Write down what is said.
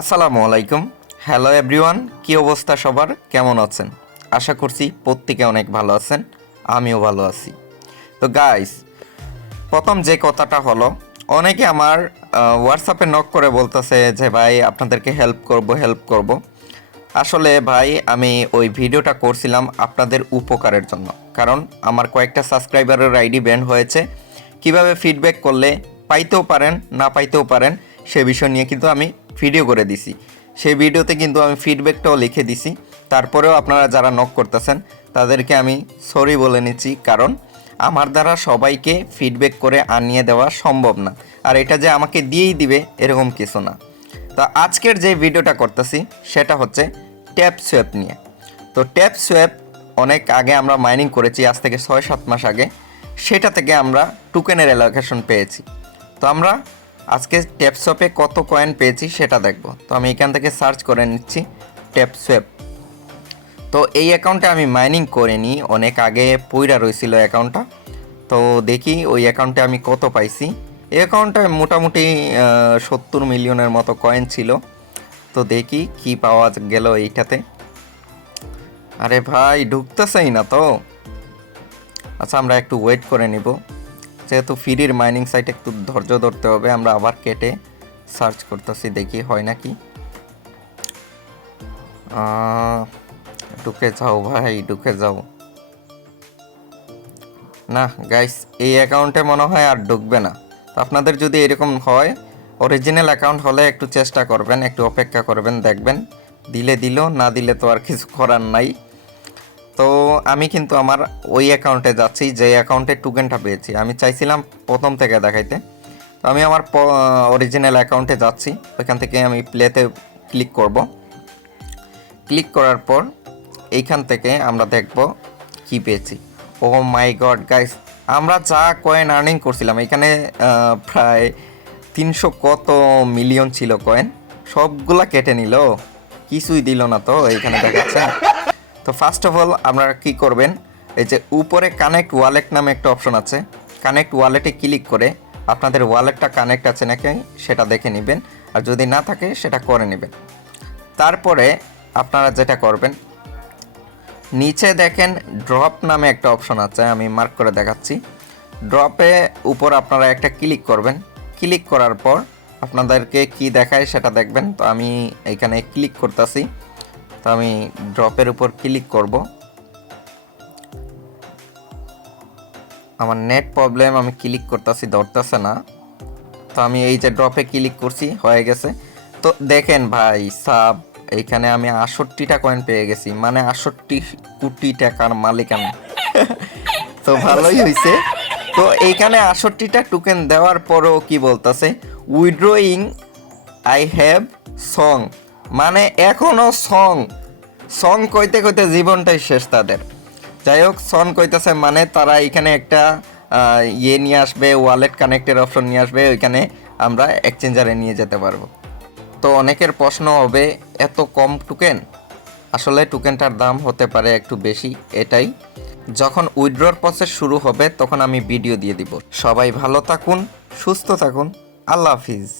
আসসালামু আলাইকুম। Hello everyone, কী অবস্থা সবার, কেমন আছেন? আশা করছি প্রত্যেকে অনেক ভালো আছেন, আমিও ভালো আছি। তো গাইস, প্রথম যে কথাটা হলো, অনেকে আমার হোয়াটসঅ্যাপে নক করে বলতেছে যে ভাই আপনাদেরকে হেল্প করব। আসলে ভাই আমি ওই ভিডিওটা করছিলাম আপনাদের উপকারের জন্য, কারণ আমার কয়েকটা সাবস্ক্রাইবারের আইডি ব্যান হয়েছে। কিভাবে ফিডব্যাক করলে পাইতেও পারেন না পাইতেও পারেন সে বিষয় নিয়ে কিন্তু আমি ভিডিও করে দিছি। সেই ভিডিওতে কিন্তু আমি ফিডব্যাকটাও লিখে দিছি। তারপরেও আপনারা যারা নক করতেছেন তাদেরকে আমি সরি বলে নিচ্ছি, কারণ আমার দ্বারা সবাইকে ফিডব্যাক করে আনিয়ে দেওয়া সম্ভব না, আর এটা যে আমাকে দিয়েই দিবে এরকম কিছু না। তো আজকের যে ভিডিওটা করতেছি সেটা হচ্ছে ট্যাপ সোয়াপ নিয়ে। তো ট্যাপ সোয়াপ অনেক আগে আমরা মাইনিং করেছি, আজ থেকে 6-7 মাস আগে। সেটা থেকে আমরা টোকেনের অ্যালোকেশন পেয়েছি। তো আমরা আজকে ট্যাপ সোয়াপে কত কয়েন পেয়েছি সেটা দেখব। তো আমি এখান থেকে সার্চ করে নিচ্ছি ট্যাপ সোয়াপ। তো এই অ্যাকাউন্টে আমি মাইনিং করিনি, অনেক আগে পইরা রয়েছিল অ্যাকাউন্টটা। তো দেখি ওই অ্যাকাউন্টে আমি কত পাইছি। এই অ্যাকাউন্টে মোটামুটি 70 মিলিয়নের মতো কয়েন ছিল। তো দেখি কি পাওয়া গেল এইটাতে। আরে ভাই ঢুকতেছেই না তো। আচ্ছা, আমরা একটু ওয়েট করে নিব, যেহেতু ফ্রির মাইনিং সাইট একটু ধৈর্য ধরতে হবে। আমরা আবার কেটে সার্চ করতেছি, দেখি হয় নাকি। ঢুকে যাও ভাই, ঢুকে যাও। না গাইস, এই অ্যাকাউন্টে মনে হয় আর ঢুকবে না। তো আপনাদের যদি এরকম হয়, অরিজিনাল অ্যাকাউন্ট হলে একটু চেষ্টা করবেন, একটু অপেক্ষা করবেন, দেখবেন দিলে দিল, না দিলে তো আর কিছু করার নাই। তো আমি কিন্তু আমার ওই অ্যাকাউন্টে যাচ্ছি যে অ্যাকাউন্টে টোকেনটা পেয়েছি। আমি চাইছিলাম প্রথম থেকে দেখাইতে। তো আমি আমার অরিজিনাল অ্যাকাউন্টে যাচ্ছি, ওইখান থেকে আমি প্লেতে ক্লিক করব। ক্লিক করার পর এইখান থেকে আমরা দেখব কি পেয়েছি। ও মাই গড গাইস, আমরা যা কয়েন আর্নিং করছিলাম এখানে প্রায় 300 কত মিলিয়ন ছিল কয়েন, সবগুলা কেটে নিল, কিছুই দিল না। তো এইখানে দেখাচ্ছে। তো ফার্স্ট অফ অল আপনারা কী করবেন, এই যে উপরে কানেক্ট ওয়ালেট নামে একটা অপশন আছে, কানেক্ট ওয়ালেটে ক্লিক করে আপনাদের ওয়ালেটটা কানেক্ট আছে নাকি সেটা দেখে নেবেন, আর যদি না থাকে সেটা করে নেবেন। তারপরে আপনারা যেটা করবেন, নিচে দেখেন ড্রপ নামে একটা অপশন আছে, আমি মার্ক করে দেখাচ্ছি। ড্রপে উপর আপনারা একটা ক্লিক করবেন। ক্লিক করার পর আপনাদেরকে কি দেখায় সেটা দেখবেন। তো আমি এখানে ক্লিক করতেছি। তো আমি ড্রপের উপর ক্লিক করব। আমার নেট প্রবলেম, আমি ক্লিক করতেছি ধরতেছে না। তো আমি এই যে ড্রপে ক্লিক করছি, হয়ে গেছে। তো দেখেন ভাই সাব, এইখানে আমি 68টা কয়েন পেয়ে গেছি, মানে 68 কোটি টাকার মালিক আমি। তো ভালোই হয়েছে। তো এইখানে 68টা টোকেন দেওয়ার পরও কি বলতেছে, উইথড্রয়িং আই হ্যাভ সং, মানে এখনও সং কইতে কইতে জীবনটাই শেষ তাদের। যাই হোক, সন কইতেছে মানে তারা এখানে একটা ইয়ে নিয়ে আসবে, ওয়ালেট কানেক্টের অপশন নিয়ে আসবে, ওইখানে আমরা এক্সচেঞ্জারে নিয়ে যেতে পারবো। তো অনেকের প্রশ্ন হবে এত কম টোকেন, আসলে টোকেনটার দাম হতে পারে একটু বেশি। এটাই যখন উইথড্রর প্রসেস শুরু হবে তখন আমি ভিডিও দিয়ে দিব। সবাই ভালো থাকুন, সুস্থ থাকুন, আল্লাহ হাফিজ।